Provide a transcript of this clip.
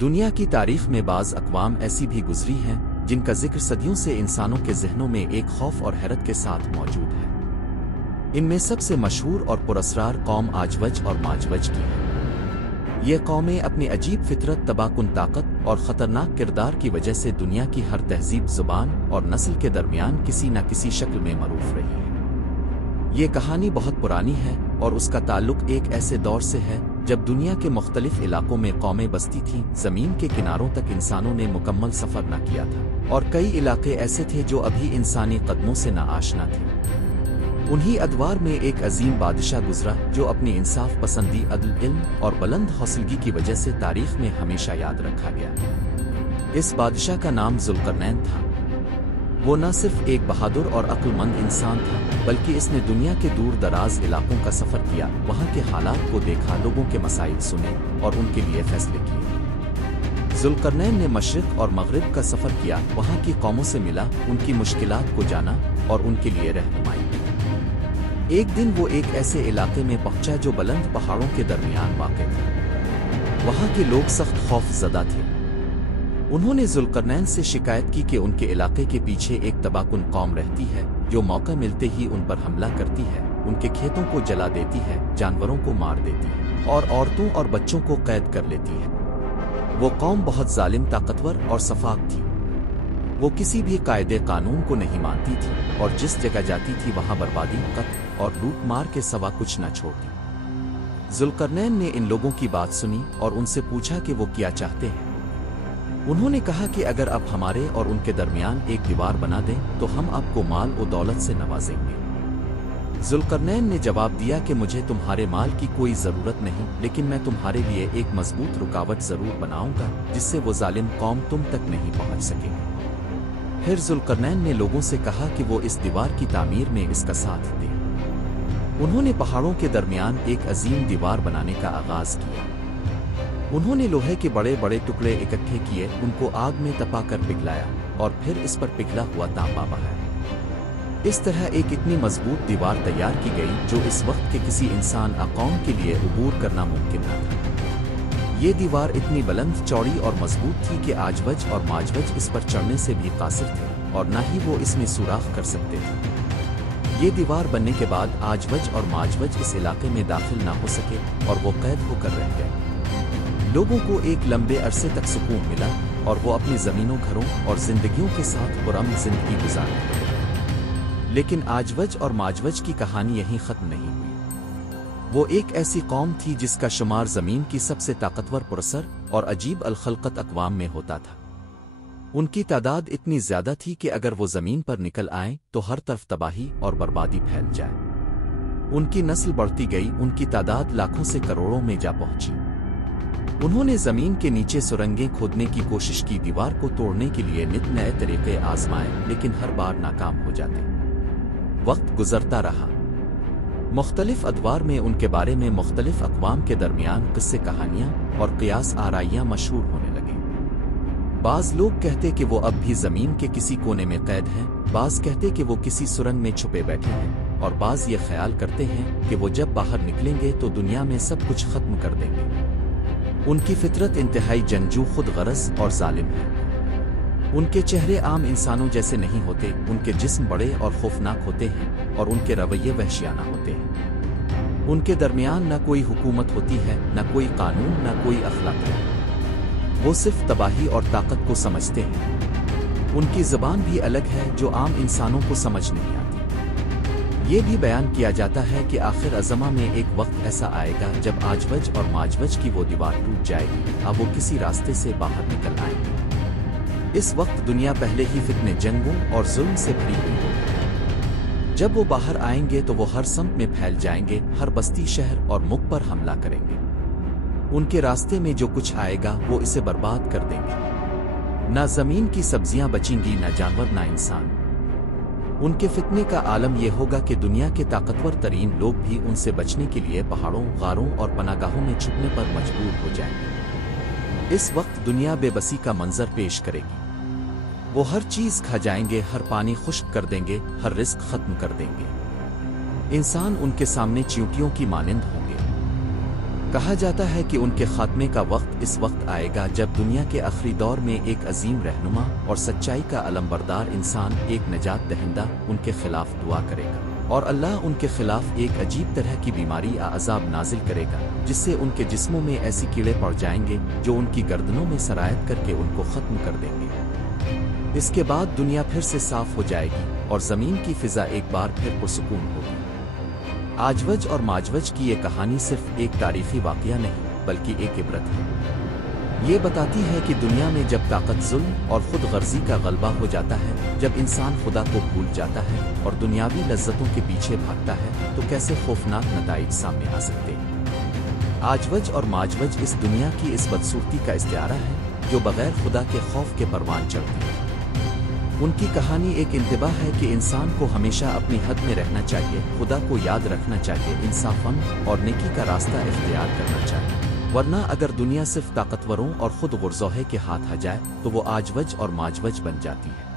دنیا کی تاریخ میں بعض اقوام ایسی بھی گزری ہیں جن کا ذکر صدیوں سے انسانوں کے ذہنوں میں ایک خوف اور حیرت کے ساتھ موجود ہے۔ ان میں سب سے مشہور اور پراسرار قوم آجوج اور ماجوج کی ہے۔ یہ قومیں اپنی عجیب فطرت، تباہ کن طاقت اور خطرناک کردار کی وجہ سے دنیا کی ہر تہذیب، زبان اور نسل کے درمیان کسی نہ کسی شکل میں معروف رہی ہے۔ یہ کہانی بہت پرانی ہے اور اس کا تعلق ایک ایسے دور سے ہے جب دنیا کے مختلف علاقوں میں قومیں بستی تھیں، زمین کے کناروں تک انسانوں نے مکمل سفر نہ کیا تھا، اور کئی علاقے ایسے تھے جو ابھی انسانی قدموں سے ناآشنا تھے۔ انہی ادوار میں ایک عظیم بادشاہ گزرا جو اپنی انصاف پسندی، عدل، علم اور بلند حوصلگی کی وجہ سے تاریخ میں ہمیشہ یاد رکھا گیا۔ اس بادشاہ کا نام ذوالقرنین تھا۔ وہ نہ صرف ایک بہادر اور عقل مند انسان تھا، بلکہ اس نے دنیا کے دور دراز علاقوں کا سفر کیا، وہاں کے حالات کو دیکھا، لوگوں کے مسائل سنے اور ان کے لیے فیصلے کیے۔ ذوالقرنین نے مشرق اور مغرب کا سفر کیا، وہاں کی قوموں سے ملا، ان کی مشکلات کو جانا اور ان کے لیے رہنمائی کی۔ ایک دن وہ ایک ایسے علاقے میں پہنچا جو بلند پہاڑوں کے درمیان واقع تھا۔ وہاں کے لوگ سخت خوف زدہ تھے۔ انہوں نے ذوالقرنین سے شکایت کی کہ ان کے علاقے کے پیچھے ایک تباہ کن قوم رہتی ہے جو موقع ملتے ہی ان پر حملہ کرتی ہے، ان کے کھیتوں کو جلا دیتی ہے، جانوروں کو مار دیتی ہے اور عورتوں اور بچوں کو قید کر لیتی ہے۔ وہ قوم بہت ظالم، طاقتور اور سفاک تھی۔ وہ کسی بھی قاعدے قانون کو نہیں مانتی تھی اور جس جگہ جاتی تھی وہاں بربادی، قتل اور لوٹ مار کے سوا کچھ نہ چھوڑتی۔ ذوالقرنین نے ان لوگوں کی بات سنی اور ان سے پوچھا کہ وہ کیا چاہتے ہیں۔ انہوں نے کہا کہ اگر آپ ہمارے اور ان کے درمیان ایک دیوار بنا دیں تو ہم آپ کو مال و دولت سے نوازیں گے۔ ذوالقرنین نے جواب دیا کہ مجھے تمہارے مال کی کوئی ضرورت نہیں، لیکن میں تمہارے لیے ایک مضبوط رکاوٹ ضرور بناؤں گا جس سے وہ ظالم قوم تم تک نہیں پہنچ سکے۔ پھر ذوالقرنین نے لوگوں سے کہا کہ وہ اس دیوار کی تعمیر میں اس کا ساتھ دیں۔ انہوں نے پہاڑوں کے درمیان ایک عظیم دیوار بنانے کا آغاز کیا۔ انہوں نے لوہے کے بڑے بڑے ٹکڑے اکٹھے کیے، ان کو آگ میں تپا کر پگھلایا اور پھر اس پر پگھلا ہوا تانبا بہایا۔ اس طرح ایک اتنی مضبوط دیوار تیار کی گئی جو اس وقت کے کسی انسان قوم کے لیے عبور کرنا ممکن نہ تھا۔ یہ دیوار اتنی بلند، چوڑی اور مضبوط تھی کہ آجوج اور ماجوج اس پر چڑھنے سے بھی قاصر تھے اور نہ ہی وہ اس میں سوراخ کر سکتے تھے۔ یہ دیوار بننے کے بعد آجوج اور ماجوج اس علاقے میں داخل نہ ہو سکے اور وہ قید ہو کر رہ گئے۔ لوگوں کو ایک لمبے عرصے تک سکون ملا اور وہ اپنی زمینوں، گھروں اور زندگیوں کے ساتھ پرامن زندگی گزارنے لگے۔ لیکن آجوج اور ماجوج کی کہانی یہیں ختم نہیں ہوئی۔ وہ ایک ایسی قوم تھی جس کا شمار زمین کی سب سے طاقتور، پراسر اور عجیب الخلقت اقوام میں ہوتا تھا۔ ان کی تعداد اتنی زیادہ تھی کہ اگر وہ زمین پر نکل آئیں تو ہر طرف تباہی اور بربادی پھیل جائے۔ ان کی نسل بڑھتی گئی، ان کی تعداد لاکھوں سے کروڑوں میں جا پہنچی۔ انہوں نے زمین کے نیچے سرنگیں کھودنے کی کوشش کی، دیوار کو توڑنے کے لیے نت نئے طریقے آزمائے، لیکن ہر بار ناکام ہو جاتے۔ وقت گزرتا رہا۔ مختلف ادوار میں ان کے بارے میں مختلف اقوام کے درمیان قصے، کہانیاں اور قیاس آرائیاں مشہور ہونے لگیں۔ بعض لوگ کہتے کہ وہ اب بھی زمین کے کسی کونے میں قید ہیں، بعض کہتے کہ وہ کسی سرنگ میں چھپے بیٹھے ہیں، اور بعض یہ خیال کرتے ہیں کہ وہ جب باہر نکلیں گے تو دنیا میں سب کچھ ختم کر دیں گے۔ ان کی فطرت انتہائی جنگجو، خود غرض اور ظالم ہے۔ ان کے چہرے عام انسانوں جیسے نہیں ہوتے، ان کے جسم بڑے اور خوفناک ہوتے ہیں اور ان کے رویے وحشیانہ ہوتے ہیں۔ ان کے درمیان نہ کوئی حکومت ہوتی ہے، نہ کوئی قانون، نہ کوئی اخلاق ہے۔ وہ صرف تباہی اور طاقت کو سمجھتے ہیں۔ ان کی زبان بھی الگ ہے جو عام انسانوں کو سمجھ نہیں آتی۔ یہ بھی بیان کیا جاتا ہے کہ آخر الزماں میں ایک وقت ایسا آئے گا جب آجوج اور ماجوج کی وہ دیوار ٹوٹ جائے گی، اب وہ کسی راستے سے باہر نکل آئیں گے۔ اس وقت دنیا پہلے ہی فتنے، جنگوں اور ظلم سے بھری ہوئی ہوگی۔ جب وہ باہر آئیں گے تو وہ ہر سمت میں پھیل جائیں گے، ہر بستی، شہر اور ملک پر حملہ کریں گے۔ ان کے راستے میں جو کچھ آئے گا وہ اسے برباد کر دیں گے۔ نہ زمین کی سبزیاں بچیں گی، نہ جانور، نہ انسان۔ ان کے فتنے کا عالم یہ ہوگا کہ دنیا کے طاقتور ترین لوگ بھی ان سے بچنے کے لیے پہاڑوں، غاروں اور پناہگاہوں میں چھپنے پر مجبور ہو جائیں گے۔ اس وقت دنیا بے بسی کا منظر پیش کرے گی۔ وہ ہر چیز کھا جائیں گے، ہر پانی خشک کر دیں گے، ہر رزق ختم کر دیں گے۔ انسان ان کے سامنے چیونٹیوں کی مانند ہوں گے۔ کہا جاتا ہے کہ ان کے خاتمے کا وقت اس وقت آئے گا جب دنیا کے آخری دور میں ایک عظیم رہنما اور سچائی کا علمبردار انسان، ایک نجات دہندہ، ان کے خلاف دعا کرے گا، اور اللہ ان کے خلاف ایک عجیب طرح کی بیماری عذاب نازل کرے گا، جس سے ان کے جسموں میں ایسی کیڑے پڑ جائیں گے جو ان کی گردنوں میں سرایت کر کے ان کو ختم کر دیں گے۔ اس کے بعد دنیا پھر سے صاف ہو جائے گی اور زمین کی فضا ایک بار پھر پرسکون ہوگی۔ آجوج اور ماجوج کی یہ کہانی صرف ایک تاریخی واقعہ نہیں بلکہ ایک عبرت ہے۔ یہ بتاتی ہے کہ دنیا میں جب طاقت، ظلم اور خود غرضی کا غلبہ ہو جاتا ہے، جب انسان خدا کو بھول جاتا ہے اور دنیاوی لذتوں کے پیچھے بھاگتا ہے، تو کیسے خوفناک نتائج سامنے آ سکتے ہیں۔ آجوج اور ماجوج اس دنیا کی اس بدصورتی کا استعارہ ہے جو بغیر خدا کے خوف کے پروان چڑھتی ہے۔ ان کی کہانی ایک انتباہ ہے کہ انسان کو ہمیشہ اپنی حد میں رہنا چاہیے، خدا کو یاد رکھنا چاہیے، انصاف اور نیکی کا راستہ اختیار کرنا چاہیے، ورنہ اگر دنیا صرف طاقتوروں اور خود غرضوں کے ہاتھ آ جائے تو وہ آجوج اور ماجوج بن جاتی ہے۔